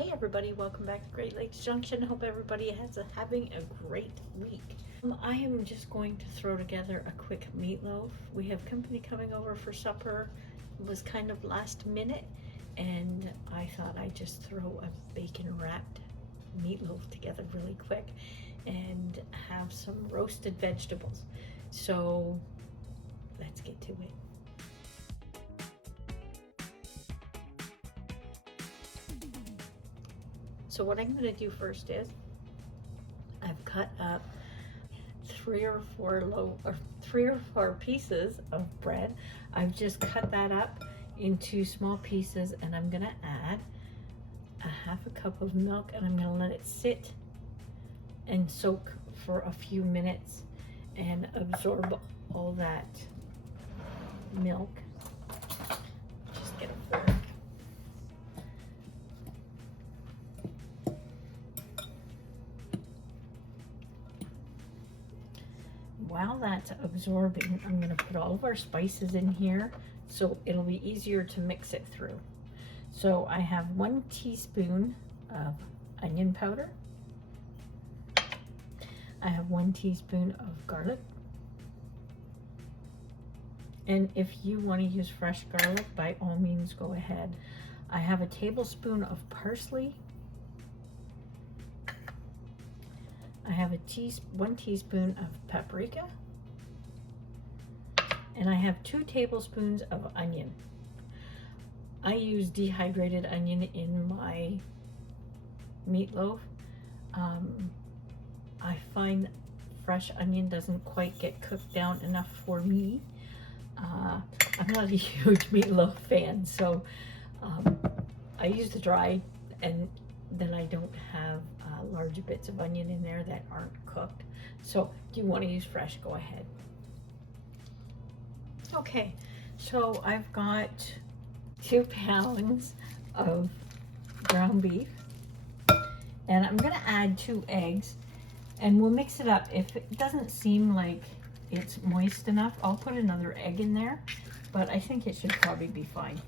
Hey everybody, welcome back to Great Lakes Junction. Hope everybody has having a great week. I am just going to throw together a quick meatloaf. We have company coming over for supper. It was kind of last minute, and I thought I'd just throw a bacon wrapped meatloaf together really quick and have some roasted vegetables. So let's get to it. So what I'm going to do first is I've cut up three or four pieces of bread. I've just cut that up into small pieces, and I'm going to add a half a cup of milk, and I'm going to let it sit and soak for a few minutes and absorb all that milk. Just get a fork. While that's absorbing, I'm going to put all of our spices in here so it'll be easier to mix it through. So I have 1 teaspoon of onion powder. I have 1 teaspoon of garlic. And if you want to use fresh garlic, by all means go ahead. I have a tablespoon of parsley. I have 1 teaspoon of paprika, and I have 2 tablespoons of onion. I use dehydrated onion in my meatloaf. I find fresh onion doesn't quite get cooked down enough for me. I'm not a huge meatloaf fan, so I use the dry, and then I don't have large bits of onion in there that aren't cooked. So if you want to use fresh, go ahead. Okay, so I've got 2 pounds of ground beef, and I'm going to add 2 eggs, and we'll mix it up. If it doesn't seem like it's moist enough, I'll put another egg in there, but I think it should probably be fine.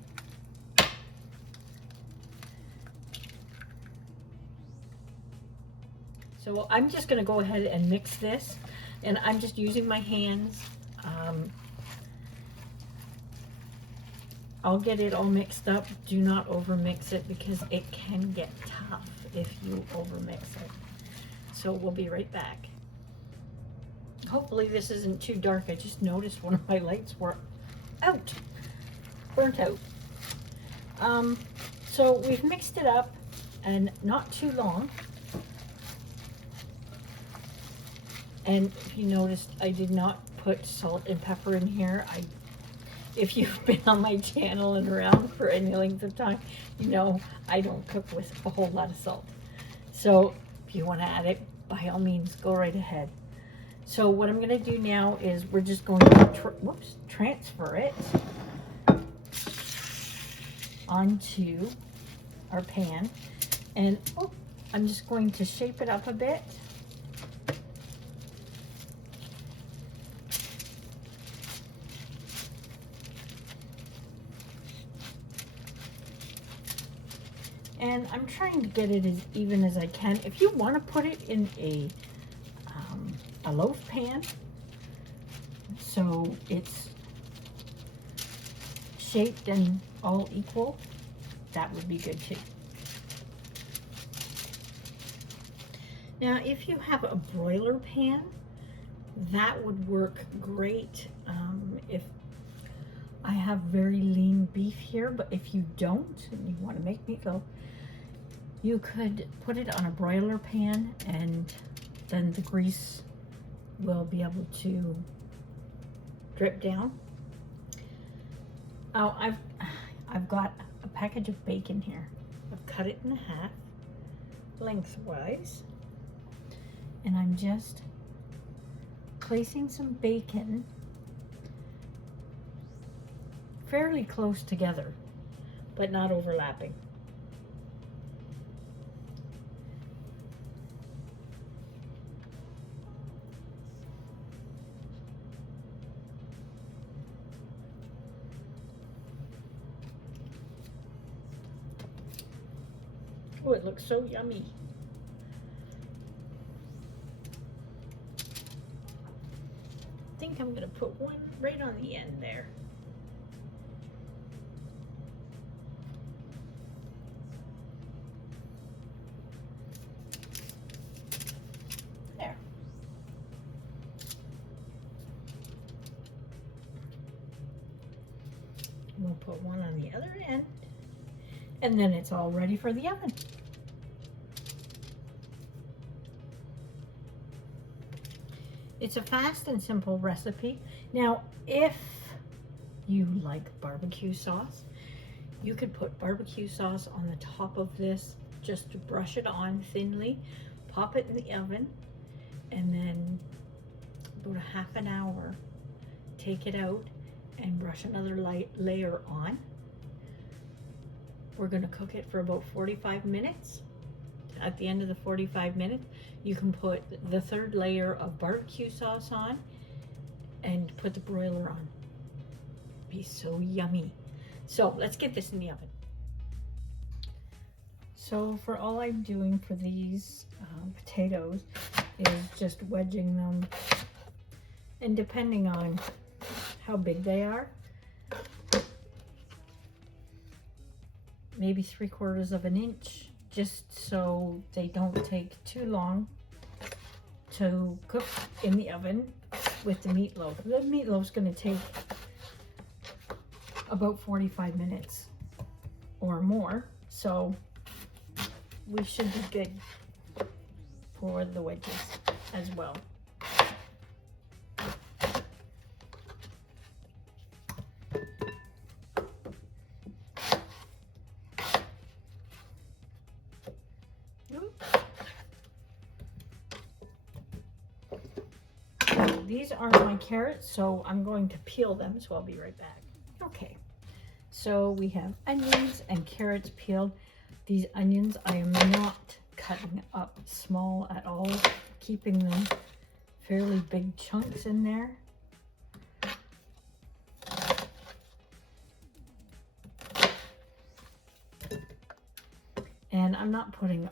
So I'm just going to go ahead and mix this, and I'm just using my hands. I'll get it all mixed up. Do not over mix it because it can get tough if you over mix it. So we'll be right back. Hopefully this isn't too dark. I just noticed one of my lights were out, burnt out. So we've mixed it up, and not too long. And if you noticed, I did not put salt and pepper in here. If you've been on my channel and around for any length of time, you know I don't cook with a whole lot of salt. So if you want to add it, by all means, go right ahead. So what I'm going to do now is we're just going to transfer it onto our pan. And I'm just going to shape it up a bit. And I'm trying to get it as even as I can. If you want to put it in a loaf pan, so it's shaped and all equal, that would be good too. Now, if you have a broiler pan, that would work great. If I have very lean beef here, but if you don't and you want to make meatloaf, you could put it on a broiler pan, and then the grease will be able to drip down. Oh, I've got a package of bacon here. I've cut it in half lengthwise, and I'm just placing some bacon fairly close together, but not overlapping. Oh, it looks so yummy. I think I'm gonna put one right on the end there. There. We'll put one on the other end, and then it's all ready for the oven. It's a fast and simple recipe. Now, if you like barbecue sauce, you could put barbecue sauce on the top of this, just to brush it on thinly, pop it in the oven, and then about a half an hour, take it out and brush another layer on. We're gonna cook it for about 45 minutes. At the end of the 45 minutes, you can put the third layer of barbecue sauce on and put the broiler on. Be so yummy. So let's get this in the oven. So for all I'm doing for these potatoes is just wedging them, and depending on how big they are, maybe 3/4 of an inch, just so they don't take too long to cook in the oven with the meatloaf. The meatloaf's going to take about 45 minutes or more, so we should be good for the wedges as well. These are my carrots, so I'm going to peel them, so I'll be right back. Okay, so we have onions and carrots peeled. These onions I am not cutting up small at all, keeping them fairly big chunks in there. And I'm not putting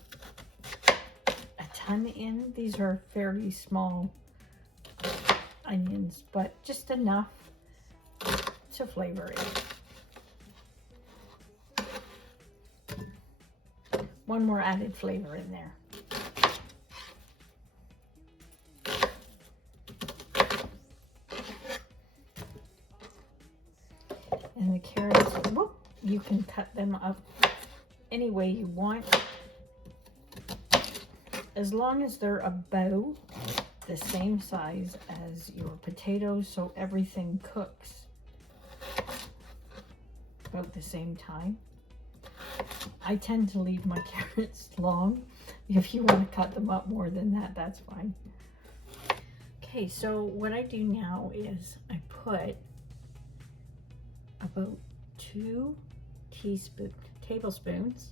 a ton in. These are fairly small onions, but just enough to flavor it. One more added flavor in there. And the carrots, whoop, you can cut them up any way you want, as long as they're about the same size as your potatoes, so everything cooks about the same time. I tend to leave my carrots long. If you want to cut them up more than that, that's fine. Okay, so what I do now is I put about 2 tablespoons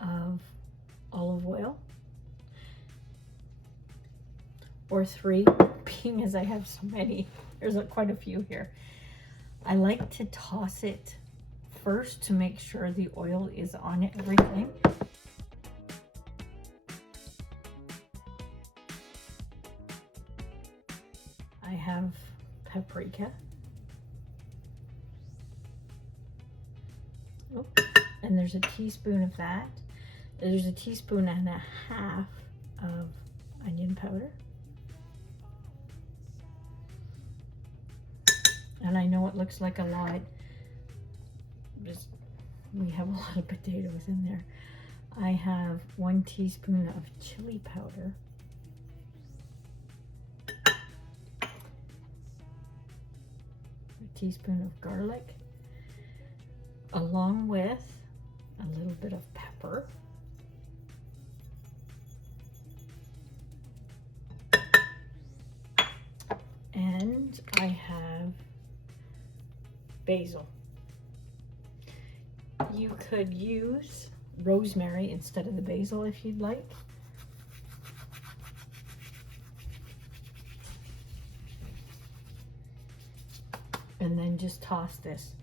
of olive oil, or 3, being as I have so many. There's quite a few here. I like to toss it first to make sure the oil is on everything. I have paprika. Oh, and there's a teaspoon of that. There's a teaspoon and a half of onion powder. And I know it looks like a lot, just we have a lot of potatoes in there. I have 1 teaspoon of chili powder. A teaspoon of garlic, along with a little bit of pepper. And I have basil. You could use rosemary instead of the basil if you'd like. And then just toss this.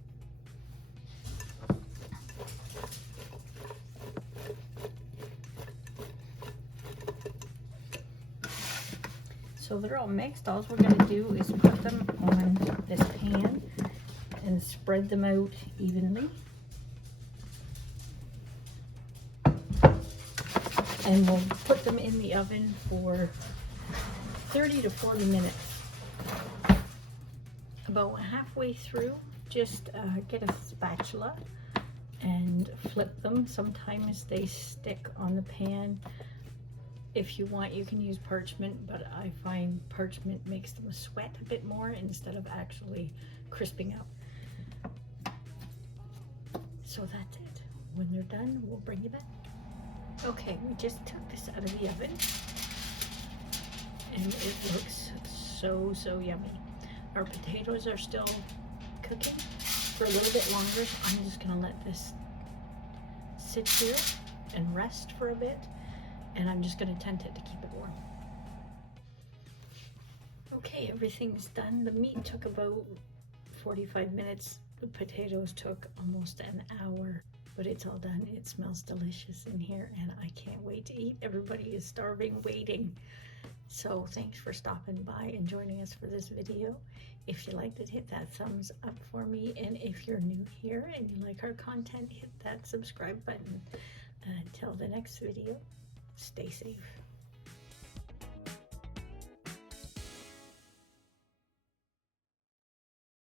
So they're all mixed. All we're gonna do is put them on this pan and spread them out evenly. And we'll put them in the oven for 30 to 40 minutes. About halfway through, just get a spatula and flip them. Sometimes they stick on the pan. If you want, you can use parchment, but I find parchment makes them sweat a bit more instead of actually crisping out. So that's it. When they're done, we'll bring you back. Okay, we just took this out of the oven and it looks so yummy. Our potatoes are still cooking for a little bit longer, so I'm just gonna let this sit here and rest for a bit, and I'm just gonna tent it to keep it warm. Okay, everything's done. The meat took about 45 minutes. The potatoes took almost an hour. But it's all done. It smells delicious in here and I can't wait to eat. Everybody is starving, waiting. So thanks for stopping by and joining us for this video. If you liked it, hit that thumbs up for me. And if you're new here and you like our content, hit that subscribe button. Until the next video, stay safe.